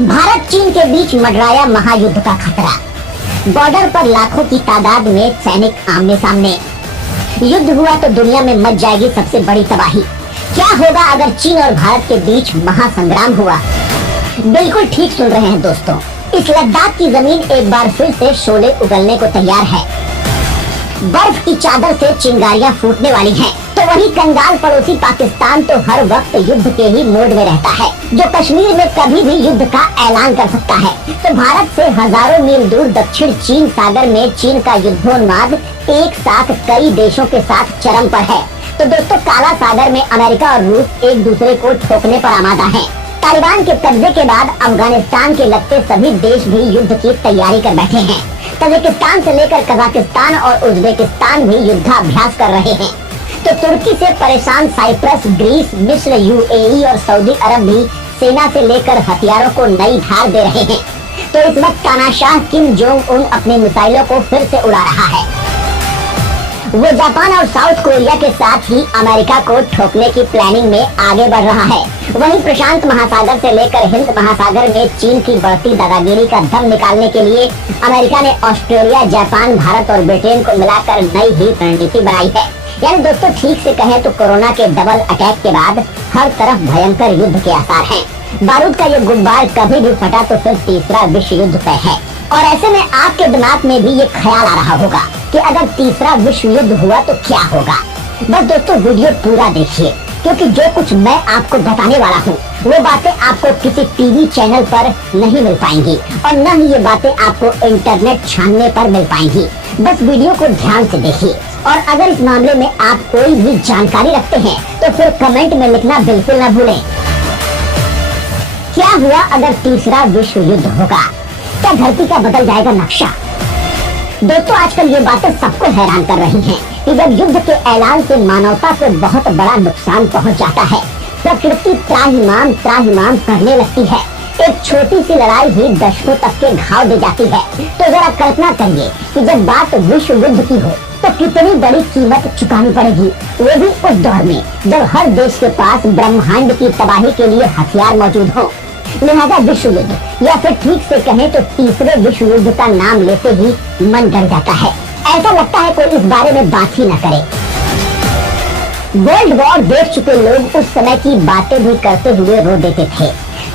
भारत चीन के बीच मंडराया महायुद्ध का खतरा। बॉर्डर पर लाखों की तादाद में सैनिक आमने सामने। युद्ध हुआ तो दुनिया में मच जाएगी सबसे बड़ी तबाही। क्या होगा अगर चीन और भारत के बीच महासंग्राम हुआ? बिल्कुल ठीक सुन रहे हैं दोस्तों, इस लद्दाख की जमीन एक बार फिर से शोले उगलने को तैयार है। बर्फ की चादर से चिंगारियां फूटने वाली हैं। तो वही कंगाल पड़ोसी पाकिस्तान तो हर वक्त युद्ध के ही मोड में रहता है, जो कश्मीर में कभी भी युद्ध का ऐलान कर सकता है। तो भारत से हजारों मील दूर दक्षिण चीन सागर में चीन का युद्धोन्माद एक साथ कई देशों के साथ चरम पर है। तो दोस्तों, काला सागर में अमेरिका और रूस एक दूसरे को ठोकने पर आमादा हैं। तालिबान के कब्जे के बाद अफगानिस्तान के लगते सभी देश भी युद्ध की तैयारी कर बैठे हैं। तजाकिस्तान से लेकर कजाकिस्तान और उज्बेकिस्तान भी युद्धाभ्यास कर रहे हैं। तो तुर्की से परेशान साइप्रस, ग्रीस, मिस्र, यूएई और सऊदी अरब भी सेना से लेकर हथियारों को नई धार दे रहे हैं। तो इस वक्त तानाशाह किम जोंग उन अपनी मिसाइलों को फिर से उड़ा रहा है। वो जापान और साउथ कोरिया के साथ ही अमेरिका को ठोकने की प्लानिंग में आगे बढ़ रहा है। वहीं प्रशांत महासागर से लेकर हिंद महासागर में चीन की बढ़ती दादागिरी का दम निकालने के लिए अमेरिका ने ऑस्ट्रेलिया, जापान, भारत और ब्रिटेन को मिलाकर नई ही रणनीति बनाई है। यानी दोस्तों, ठीक से कहें तो कोरोना के डबल अटैक के बाद हर तरफ भयंकर युद्ध के आसार हैं। बारूद का ये गुब्बार कभी भी फटा तो फिर तीसरा विश्व युद्ध तय है। और ऐसे में आपके दिमाग में भी ये ख्याल आ रहा होगा कि अगर तीसरा विश्व युद्ध हुआ तो क्या होगा। बस दोस्तों, वीडियो पूरा देखिए, क्योंकि जो कुछ मैं आपको बताने वाला हूँ वो बातें आपको किसी टीवी चैनल पर नहीं मिल पाएंगी और न ही ये बातें आपको इंटरनेट छानने पर मिल पाएंगी। बस वीडियो को ध्यान से देखिए और अगर इस मामले में आप कोई भी जानकारी रखते हैं तो फिर कमेंट में लिखना बिल्कुल न भूलें। क्या हुआ अगर तीसरा विश्व युद्ध होगा? क्या धरती का बदल जाएगा नक्शा? दोस्तों, आजकल ये बातें सबको हैरान कर रही हैं कि जब युद्ध के ऐलान से मानवता को बहुत बड़ा नुकसान पहुंच जाता है, प्रकृति त्राहिमाम करने लगती है। एक छोटी सी लड़ाई भी दशकों तक के घाव दे जाती है। तो जरा कल्पना करिए कि जब बात विश्व युद्ध की हो तो कितनी बड़ी कीमत चुकानी पड़ेगी, वो भी उस दौर में जब हर देश के पास ब्रह्मांड की तबाही के लिए हथियार मौजूद हो। लिहाजा विश्व युद्ध, या फिर ठीक से कहें तो तीसरे विश्व युद्ध का नाम लेते ही मन डर जाता है। ऐसा लगता है कोई इस बारे में बात ही न करे। वर्ल्ड वॉर देख चुके लोग उस समय की बातें भी करते हुए रो देते थे।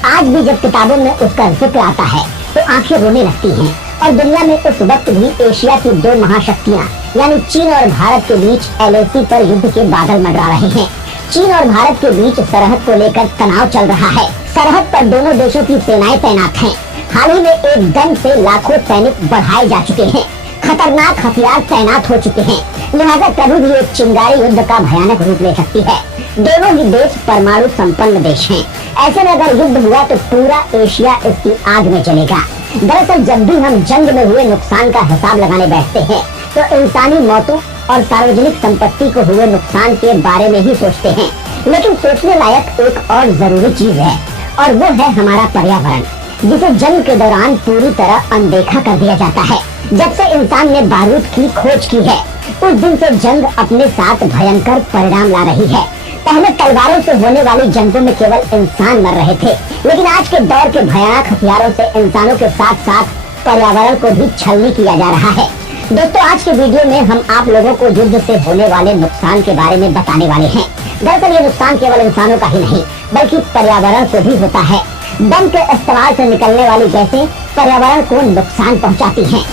आज भी जब किताबों में उसका जिक्र आता है तो आंखें रोने लगती हैं। और दुनिया में उस वक्त भी एशिया की दो महाशक्तियां यानी चीन और भारत के बीच एलएसी पर युद्ध के बादल मंडरा रहे हैं। चीन और भारत के बीच सरहद को लेकर तनाव चल रहा है। सरहद पर दोनों देशों की सेनाएं तैनात हैं। हाल ही में एकदम से लाखों सैनिक बढ़ाए जा चुके हैं। खतरनाक हथियार तैनात हो चुके हैं। लिहाजा कभी भी एक चिंगारी युद्ध का भयानक रूप ले सकती है। दोनों ही देश परमाणु संपन्न देश हैं। ऐसे में अगर युद्ध हुआ तो पूरा एशिया इसकी आग में जलेगा। दरअसल जब भी हम जंग में हुए नुकसान का हिसाब लगाने बैठते हैं तो इंसानी मौतों और सार्वजनिक संपत्ति को हुए नुकसान के बारे में ही सोचते हैं। लेकिन सोचने लायक एक और जरूरी चीज है और वो है हमारा पर्यावरण, जिसे जंग के दौरान पूरी तरह अनदेखा कर दिया जाता है। जब से इंसान ने बारूद की खोज की है उस दिन से जंग अपने साथ भयंकर परिणाम ला रही है। पहले तलवारों से होने वाली जंगों में केवल इंसान मर रहे थे, लेकिन आज के दौर के भयानक हथियारों से इंसानों के साथ साथ पर्यावरण को भी छलनी किया जा रहा है। दोस्तों, आज के वीडियो में हम आप लोगों को युद्ध से होने वाले नुकसान के बारे में बताने वाले हैं। दरअसल ये नुकसान केवल इंसानों का ही नहीं बल्कि पर्यावरण को भी होता है। बम के इस्तेमाल से निकलने वाली गैसें पर्यावरण को नुकसान पहुंचाती हैं।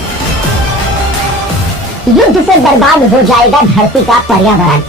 युद्ध से बर्बाद हो जाएगा धरती का पर्यावरण।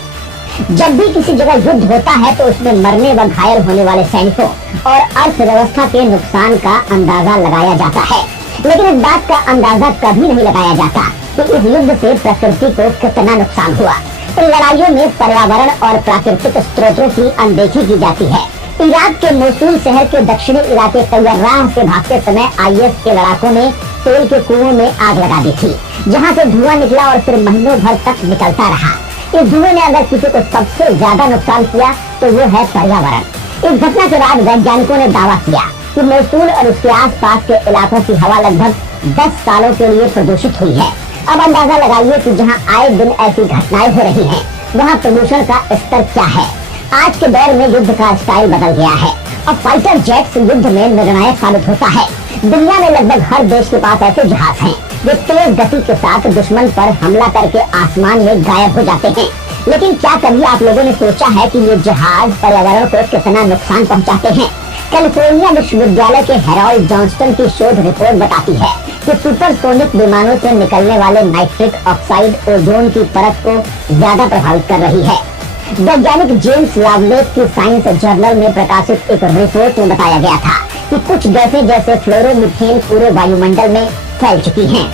जब भी किसी जगह युद्ध होता है तो उसमें मरने व घायल होने वाले सैनिकों और अर्थव्यवस्था के नुकसान का अंदाजा लगाया जाता है। लेकिन इस बात का अंदाजा कभी नहीं लगाया जाता कि इस युद्ध से प्रकृति को कितना नुकसान हुआ। इन लड़ाइयों में पर्यावरण और प्राकृतिक स्रोतों की अनदेखी की जाती है। इराक के मोसूल शहर के दक्षिणी इलाके तैयर्राह से भागते समय आईएस के लड़ाकों ने तेल के कुओं में आग लगा दी थी, जहां से धुआं निकला और फिर महीनों भर तक निकलता रहा। इस धुएं ने अगर किसी को सबसे ज्यादा नुकसान किया तो वो है पर्यावरण। इस घटना के बाद वैज्ञानिकों ने दावा किया कि मोसूल और उसके आसपास के इलाकों की हवा लगभग 10 सालों के लिए प्रदूषित हुई है। अब अंदाजा लगाइए कि जहां आए दिन ऐसी घटनाएं हो रही हैं, वहां प्रदूषण का स्तर क्या है। आज के दौर में युद्ध का स्टाइल बदल गया है अब फाइटर जेट्स युद्ध में निर्णायक साबित होता है। दुनिया में लगभग हर देश के पास ऐसे जहाज हैं जो तेज गति के साथ दुश्मन पर हमला करके आसमान में गायब हो जाते हैं। लेकिन क्या कभी आप लोगों ने सोचा है कि ये जहाज पर्यावरण को कितना नुकसान पहुंचाते हैं? कैलिफोर्निया विश्वविद्यालय के हेरोल्ड जॉनस्टन की शोध रिपोर्ट बताती है कि सुपरसोनिक विमानों से निकलने वाले नाइट्रिक ऑक्साइड ओजोन की परत को ज्यादा प्रभावित कर रही है। वैज्ञानिक जेम्स लावलेस की साइंस जर्नल में प्रकाशित एक रिपोर्ट में बताया गया था कि कुछ गैसें जैसे फ्लोरोमीथेन पूरे वायुमंडल में फैल चुकी हैं।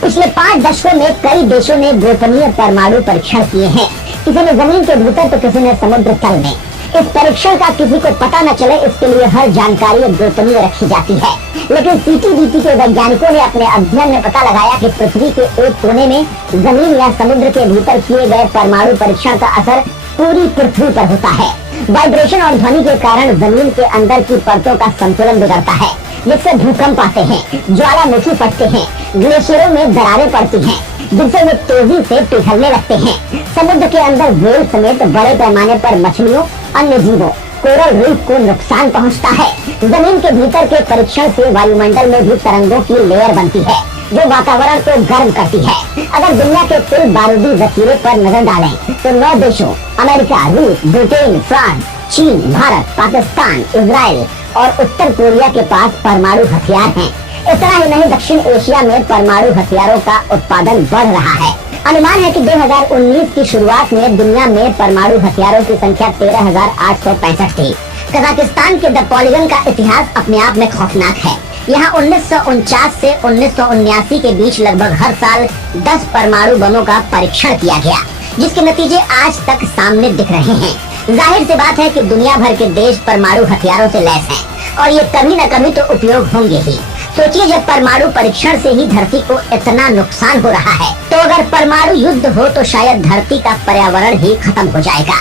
पिछले 5 दशकों में कई देशों ने गोपनीय परमाणु परीक्षण किए हैं। किसी ने जमीन के भीतर तो किसी ने समुद्र तल में। इस परीक्षण का किसी को पता न चले इसके लिए हर जानकारी गोपनीय रखी जाती है। लेकिन सीटीबीटी के वैज्ञानिकों ने अपने अध्ययन में पता लगाया कि पृथ्वी के एक कोने में जमीन या समुद्र के भीतर किए गए परमाणु परीक्षण का असर पूरी पृथ्वी पर होता है। वाइब्रेशन और ध्वनि के कारण जमीन के अंदर की परतों का संतुलन बिगड़ता है, जिससे भूकंप आते हैं, ज्वालामुखी फटते हैं, ग्लेशियरों में दरारें पड़ती हैं, जिनसे वे तेजी से पिघलने लगते हैं। समुद्र के अंदर व्हेल समेत बड़े पैमाने पर मछलियों, अन्य जीवों, कोरल रीफ को नुकसान पहुंचता है। जमीन के भीतर के परीक्षण से वायुमंडल में भी तरंगों की लेयर बनती है जो वातावरण को गर्म करती है। अगर दुनिया के कुल बारूदी जखीरे पर नजर डालें तो 9 देशों अमेरिका, रूस, ब्रिटेन, फ्रांस, चीन, भारत, पाकिस्तान, इजराइल और उत्तर कोरिया के पास परमाणु हथियार हैं। इतना ही नहीं, दक्षिण एशिया में परमाणु हथियारों का उत्पादन बढ़ रहा है। अनुमान है कि 2019 की शुरुआत में दुनिया में परमाणु हथियारों की संख्या 13,865 थी। कजाकिस्तान के द पॉलीगन का इतिहास अपने आप में खौफनाक है। यहाँ 1949 से 1979 के बीच लगभग हर साल 10 परमाणु बमों का परीक्षण किया गया, जिसके नतीजे आज तक सामने दिख रहे हैं। जाहिर सी बात है कि दुनिया भर के देश परमाणु हथियारों से लैस हैं और ये कभी न कभी तो उपयोग होंगे ही। सोचिए, जब परमाणु परीक्षण से ही धरती को इतना नुकसान हो रहा है, तो अगर परमाणु युद्ध हो तो शायद धरती का पर्यावरण ही खत्म हो जाएगा।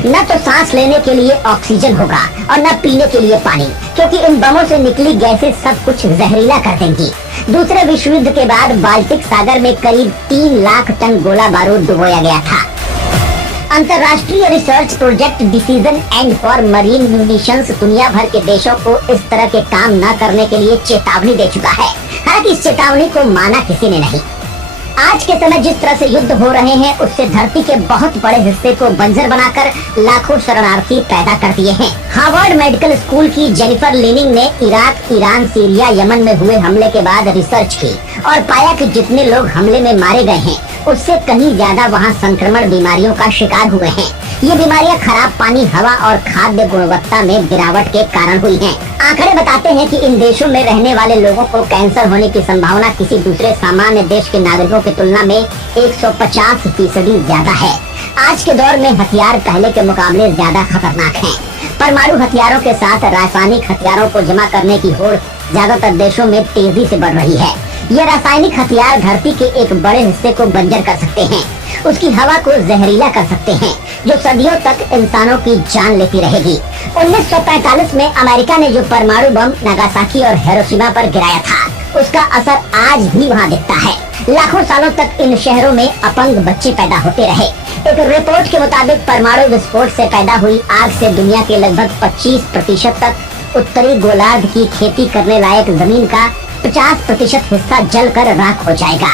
न तो सांस लेने के लिए ऑक्सीजन होगा और न पीने के लिए पानी, क्योंकि इन बमों से निकली गैसें सब कुछ जहरीला कर देंगी। दूसरे विश्व युद्ध के बाद बाल्टिक सागर में करीब 3 लाख टन गोला बारूद डुबोया गया था। अंतर्राष्ट्रीय research project decision and for marine munitions दुनिया भर के देशों को इस तरह के काम न करने के लिए चेतावनी दे चुका है। हालांकि इस चेतावनी को माना किसी ने नहीं। आज के समय जिस तरह से युद्ध हो रहे हैं, उससे धरती के बहुत बड़े हिस्से को बंजर बनाकर लाखों शरणार्थी पैदा कर दिए हैं। हार्वर्ड मेडिकल स्कूल की जेनिफर लिनिंग ने इराक, ईरान, सीरिया, यमन में हुए हमले के बाद रिसर्च की और पाया कि जितने लोग हमले में मारे गए हैं, उससे कहीं ज्यादा वहाँ संक्रमण बीमारियों का शिकार हुए हैं। ये बीमारियां खराब पानी, हवा और खाद्य गुणवत्ता में गिरावट के कारण हुई हैं। आंकड़े बताते हैं कि इन देशों में रहने वाले लोगों को कैंसर होने की संभावना किसी दूसरे सामान्य देश के नागरिकों की तुलना में 150% ज्यादा है। आज के दौर में हथियार पहले के मुकाबले ज्यादा खतरनाक हैं। परमाणु हथियारों के साथ रासायनिक हथियारों को जमा करने की होड़ ज्यादातर देशों में तेजी से बढ़ रही है। ये रासायनिक हथियार धरती के एक बड़े हिस्से को बंजर कर सकते हैं, उसकी हवा को जहरीला कर सकते हैं, जो सदियों तक इंसानों की जान लेती रहेगी। 1945 में अमेरिका ने जो परमाणु बम नागासाकी और हिरोशिमा पर गिराया था, उसका असर आज भी वहाँ दिखता है। लाखों सालों तक इन शहरों में अपंग बच्चे पैदा होते रहे। एक रिपोर्ट के मुताबिक परमाणु विस्फोट से पैदा हुई आग से दुनिया के लगभग 25% तक उत्तरी गोलार्ध की खेती करने लायक जमीन का 50% हिस्सा जलकर राख हो जाएगा।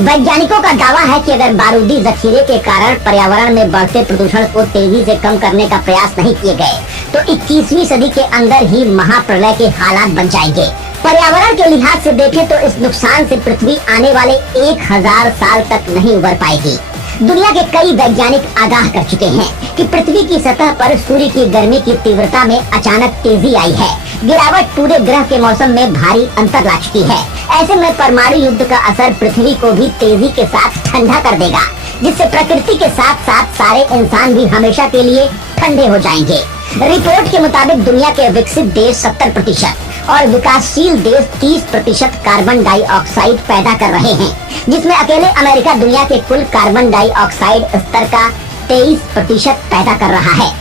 वैज्ञानिकों का दावा है कि अगर बारूदी जखीरे के कारण पर्यावरण में बढ़ते प्रदूषण को तेजी से कम करने का प्रयास नहीं किए गए, तो 21वीं सदी के अंदर ही महाप्रलय के हालात बन जाएंगे। पर्यावरण के लिहाज से देखें तो इस नुकसान से पृथ्वी आने वाले 1000 साल तक नहीं उबर पाएगी। दुनिया के कई वैज्ञानिक आगाह कर चुके हैं कि पृथ्वी की सतह पर सूर्य की गर्मी की तीव्रता में अचानक तेजी आई है। गिरावट पूरे ग्रह के मौसम में भारी अंतर ला चुकी है। ऐसे में परमाणु युद्ध का असर पृथ्वी को भी तेजी के साथ ठंडा कर देगा, जिससे प्रकृति के साथ साथ सारे इंसान भी हमेशा के लिए ठंडे हो जाएंगे। रिपोर्ट के मुताबिक दुनिया के विकसित देश 70% और विकासशील देश 30% कार्बन डाइऑक्साइड पैदा कर रहे हैं, जिसमें अकेले अमेरिका दुनिया के कुल कार्बन डाइऑक्साइड स्तर का 23% पैदा कर रहा है।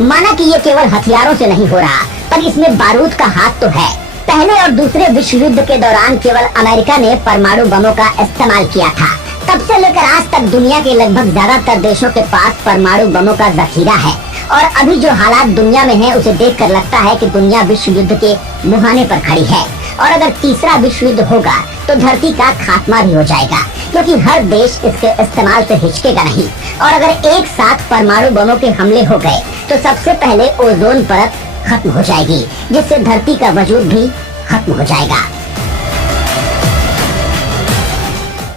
माना कि ये केवल हथियारों से नहीं हो रहा, पर इसमें बारूद का हाथ तो है। पहले और दूसरे विश्व युद्ध के दौरान केवल अमेरिका ने परमाणु बमों का इस्तेमाल किया था। तब से लेकर आज तक दुनिया के लगभग ज्यादातर देशों के पास परमाणु बमों का जखीरा है और अभी जो हालात दुनिया में है उसे देखकर लगता है कि दुनिया विश्व युद्ध के मुहाने पर खड़ी है और अगर तीसरा विश्व युद्ध होगा तो धरती का खात्मा भी हो जाएगा, क्योंकि हर देश इसके इस्तेमाल से हिचकेगा नहीं। और अगर एक साथ परमाणु बमों के हमले हो गए तो सबसे पहले ओजोन परत खत्म हो जाएगी, जिससे धरती का वजूद भी खत्म हो जाएगा।